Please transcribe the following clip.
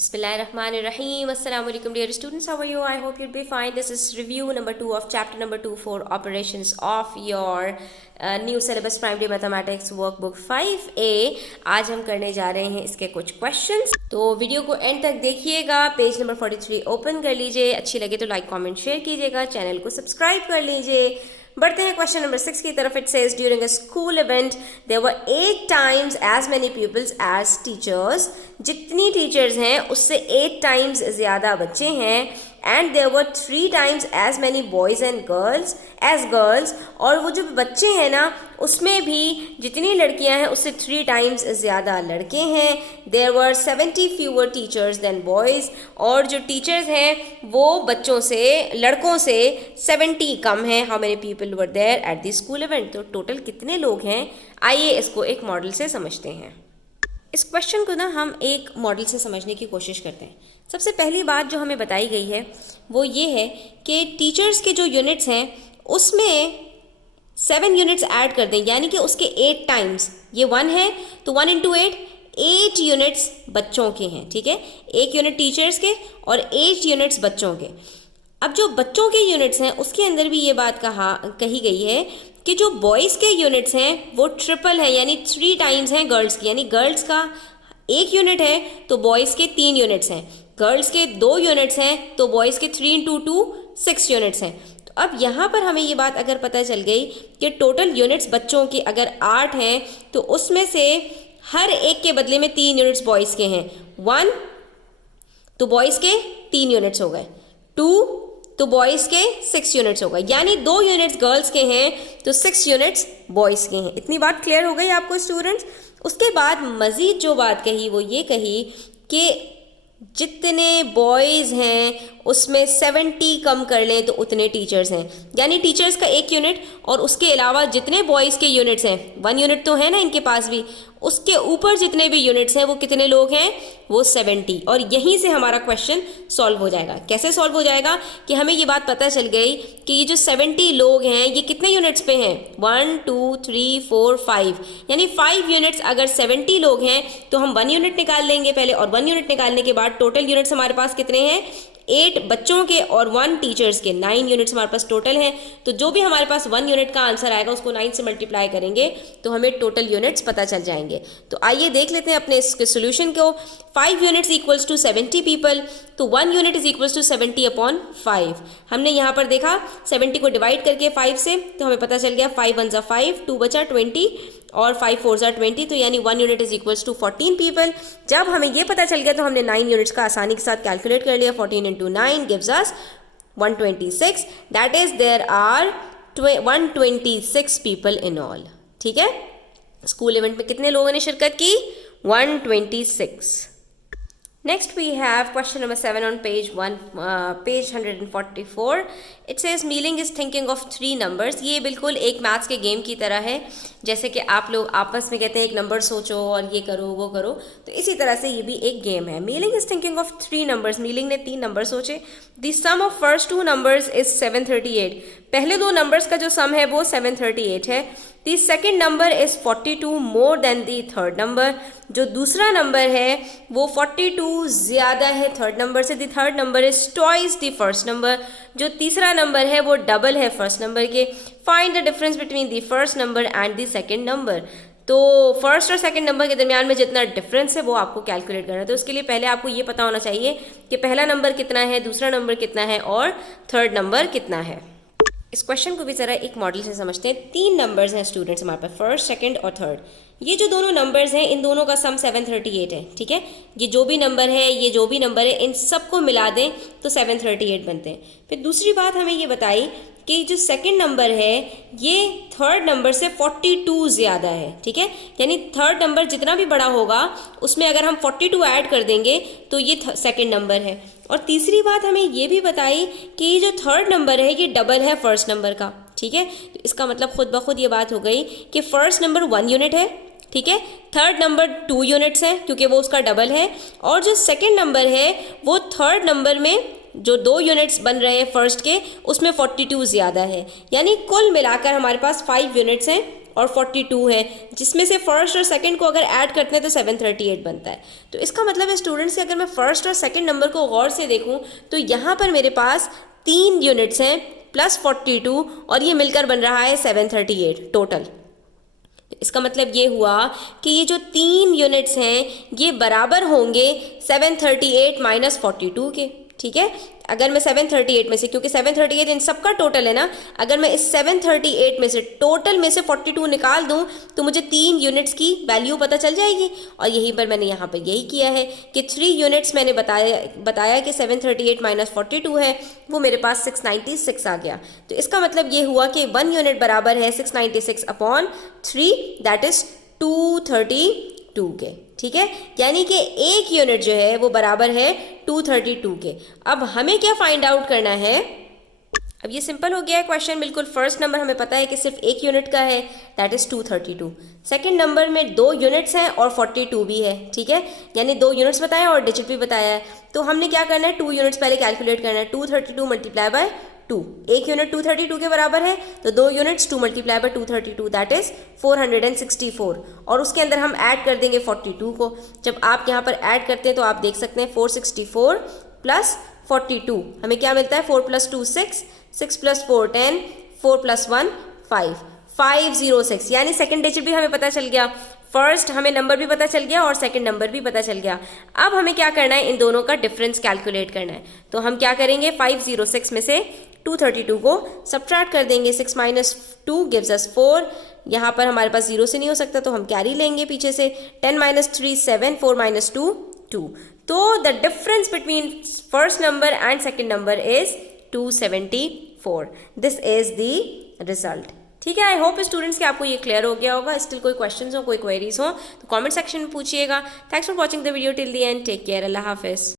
Bismillahirrahmanirrahim. Assalamu alaikum dear students. How are you? I hope you'll be fine. This is review number 2 of chapter number 2 for operations of your new syllabus primary mathematics workbook 5A. आज हम करने जा रहे हैं इसके कुछ questions, तो video को एंड तक देखिएगा। पेज नंबर 43 ओपन कर लीजिए, अच्छी लगे तो लाइक कमेंट शेयर कीजिएगा, चैनल को सब्सक्राइब कर लीजिए। बढ़ते हैं क्वेश्चन नंबर 6 की तरफ। It says during a school event there were 8 times as many peoples as teachers. जितनी टीचर्स हैं उससे 8 टाइम्स ज़्यादा बच्चे हैं। And there were 3 times as many boys and girls as girls. और वो जो बच्चे हैं ना उसमें भी जितनी लड़कियां हैं उससे 3 टाइम्स ज़्यादा लड़के हैं। There were 70 fewer teachers than boys. और जो टीचर्स हैं वो बच्चों से लड़कों से 70 कम हैं। How many people were there at the school event. तो टोटल कितने लोग हैं, आइए इसको एक मॉडल से समझते हैं। इस क्वेश्चन को ना हम एक मॉडल से समझने की कोशिश करते हैं। सबसे पहली बात जो हमें बताई गई है वो ये है कि टीचर्स के जो यूनिट्स हैं उसमें 7 यूनिट्स ऐड कर दें, यानी कि उसके 8 टाइम्स। ये 1 है तो 1 इंटू 8 यूनिट्स बच्चों के हैं, ठीक है। 1 यूनिट टीचर्स के और 8 यूनिट्स बच्चों के। अब जो बच्चों के यूनिट्स हैं उसके अंदर भी ये बात कही गई है कि जो बॉयज़ के यूनिट्स हैं वो ट्रिपल है, यानी 3 टाइम्स हैं गर्ल्स की। यानी गर्ल्स का 1 यूनिट है तो बॉयज़ के 3 यूनिट्स हैं। गर्ल्स के 2 यूनिट्स हैं तो बॉयज़ के 3 इंटू 2 6 यूनिट्स हैं। तो अब यहाँ पर हमें ये बात अगर पता चल गई कि टोटल यूनिट्स बच्चों के अगर 8 हैं तो उसमें से हर एक के बदले में 3 यूनिट्स बॉयज़ के हैं। 1 तो बॉयज़ के 3 यूनिट्स हो गए, 2 तो बॉयज़ के 6 यूनिट्स हो गए, यानी 2 यूनिट्स गर्ल्स के हैं तो 6 यूनिट्स बॉयज़ के हैं। इतनी बात क्लियर हो गई आपको स्टूडेंट्स। उसके बाद मज़ीद जो बात कही वो ये कही कि जितने बॉयज़ हैं उसमें 70 कम कर लें तो उतने टीचर्स हैं। यानी टीचर्स का 1 यूनिट और उसके अलावा जितने बॉयज़ के यूनिट्स हैं, 1 यूनिट तो है ना इनके पास भी, उसके ऊपर जितने भी यूनिट्स हैं वो कितने लोग हैं, वो 70। और यहीं से हमारा क्वेश्चन सॉल्व हो जाएगा। कैसे सॉल्व हो जाएगा कि हमें ये बात पता चल गई कि ये जो 70 लोग हैं ये कितने यूनिट्स पे हैं, 1 2 3 4 5। यानी 5 यूनिट्स अगर 70 लोग हैं तो हम 1 यूनिट निकाल लेंगे पहले, और 1 यूनिट निकालने के बाद टोटल यूनिट्स हमारे पास कितने हैं, 8 बच्चों के और 1 टीचर्स के, 9 यूनिट्स हमारे पास टोटल हैं। तो जो भी हमारे पास 1 यूनिट का आंसर आएगा उसको 9 से मल्टीप्लाई करेंगे तो हमें टोटल यूनिट्स पता चल जाएंगे। तो आइए देख लेते हैं अपने इसके सोल्यूशन को। 5 यूनिट्स इक्वल्स टू 70 पीपल, तो 1 unit is equals to 70 upon 5। हमने यहाँ पर देखा 70 को डिवाइड करके 5 से तो हमें पता चल गया 5 1 जा 5, 2 बचा 20 और 5 4 जा 20, तो यानी 1 unit is equals to 14 people. जब हमें ये पता चल गया तो हमने 9 यूनिट्स का आसानी के साथ कैलकुलेट कर लिया। 14 into 9 gives us 126। That is there are 126 people in all, ठीक है। स्कूल इवेंट में कितने लोगों ने शिरकत की, 126। Next we have question number 7 on page 144. It says Mealing is thinking of 3 numbers. ये बिल्कुल एक मैथ्स के गेम की तरह है, जैसे कि आप लोग आपस में कहते हैं एक नंबर सोचो और ये करो वो करो, तो इसी तरह से ये भी एक गेम है। Mealing is thinking of 3 numbers. Mealing ने 3 नंबर सोचे। The sum of first 2 numbers is 738. पहले 2 नंबर्स का जो सम है वो 738 है। The second number is 42 more than the third number. जो दूसरा नंबर है वो 42 ज़्यादा है थर्ड नंबर से। The third number is twice the first number. जो तीसरा नंबर है वो डबल है फर्स्ट नंबर के। Find the difference between the first number and the second number. तो फर्स्ट और सेकंड नंबर के दरमियान में जितना डिफरेंस है वो आपको कैलकुलेट करना है। तो उसके लिए पहले आपको ये पता होना चाहिए कि पहला नंबर कितना है, दूसरा नंबर कितना है और थर्ड नंबर कितना है। इस क्वेश्चन को भी ज़रा एक मॉडल से समझते हैं। 3 नंबर्स हैं स्टूडेंट्स हमारे पास, फर्स्ट सेकंड और थर्ड। ये जो दोनों नंबर्स हैं इन दोनों का सम 738 है, ठीक है। ये जो भी नंबर है, ये जो भी नंबर है, इन सबको मिला दें तो 738 बनते हैं। फिर दूसरी बात हमें ये बताई कि जो सेकंड नंबर है ये थर्ड नंबर से 42 ज़्यादा है, ठीक है। यानी थर्ड नंबर जितना भी बड़ा होगा उसमें अगर हम 42 ऐड कर देंगे तो ये सेकंड नंबर है। और तीसरी बात हमें ये भी बताई कि ये जो थर्ड नंबर है ये डबल है फर्स्ट नंबर का, ठीक है। तो इसका मतलब खुद ब खुद ये बात हो गई कि फर्स्ट नंबर 1 यूनिट है, ठीक है। थर्ड नंबर 2 यूनिट्स है क्योंकि वो उसका डबल है। और जो सेकंड नंबर है वो थर्ड नंबर में जो 2 यूनिट्स बन रहे हैं फर्स्ट के उसमें 42 ज़्यादा है। यानी कुल मिलाकर हमारे पास 5 यूनिट्स हैं और 42 है, जिसमें से फर्स्ट और सेकंड को अगर ऐड करते हैं तो 738 बनता है। तो इसका मतलब है स्टूडेंट्स कि अगर मैं फर्स्ट और सेकंड नंबर को गौर से देखूं तो यहाँ पर मेरे पास 3 यूनिट्स हैं प्लस 42 और ये मिलकर बन रहा है 738 टोटल। इसका मतलब ये हुआ कि ये जो 3 यूनिट्स हैं ये बराबर होंगे 738 माइनस 42 के। ठीक है, अगर मैं 738 में से, क्योंकि 738 इन सबका टोटल है ना, अगर मैं इस 738 में से टोटल में से 42 निकाल दूं तो मुझे 3 यूनिट्स की वैल्यू पता चल जाएगी। और यहीं पर मैंने यहाँ पर यही किया है कि 3 यूनिट्स मैंने बताया कि 738 माइनस 42 है, वो मेरे पास 696 आ गया। तो इसका मतलब ये हुआ कि 1 यूनिट बराबर है 696 अपॉन 3, दैट इज 232 के। ठीक है, यानी कि एक यूनिट जो है वो बराबर है 232 के। अब हमें क्या फाइंड आउट करना है? अब ये सिंपल हो गया है क्वेश्चन बिल्कुल। फर्स्ट नंबर हमें पता है कि सिर्फ एक यूनिट का है, दैट इज 232। सेकंड नंबर में 2 यूनिट्स हैं और 42 भी है। ठीक है, यानी 2 यूनिट्स बताया और डिजिट भी बताया है। तो हमने क्या करना है, 2 यूनिट्स पहले कैलकुलेट करना है। 232 मल्टीप्लाई बाय 2, एक यूनिट 232 के बराबर है, तो 2 units 2 multiply by 232 that is 464, और उसके अंदर हम ऐड कर देंगे 42 को। जब आप यहाँ पर ऐड करते हैं तो आप देख सकते हैं 464 प्लस 42 हमें क्या मिलता है, 4 + 2 6, 6 + 4 10, 4 + 1 5, 506, यानी सेकंड डिजिट भी हमें पता चल गया। फर्स्ट हमें नंबर भी पता चल गया और सेकंड नंबर भी पता चल गया। अब हमें क्या करना है, इन दोनों का डिफरेंस कैलकुलेट करना है। तो हम क्या करेंगे, 506 में से 232 को सब्ट्रैक्ट कर देंगे। 6 - 2 गिव्स अस 4, यहाँ पर हमारे पास 0 से नहीं हो सकता तो हम कैरी लेंगे पीछे से। 10 - 3 7, 4 - 2 2। तो the difference between first number and second number is 274। This is the result. ठीक है, आई होप स्टूडेंट्स कि आपको ये क्लियर हो गया होगा। स्टिल कोई क्वेश्चंस हो, कोई क्वेरीज हो तो कमेंट सेक्शन में पूछिएगा। Thanks for watching the video till the end. Take care, अल्लाह हाफिज़।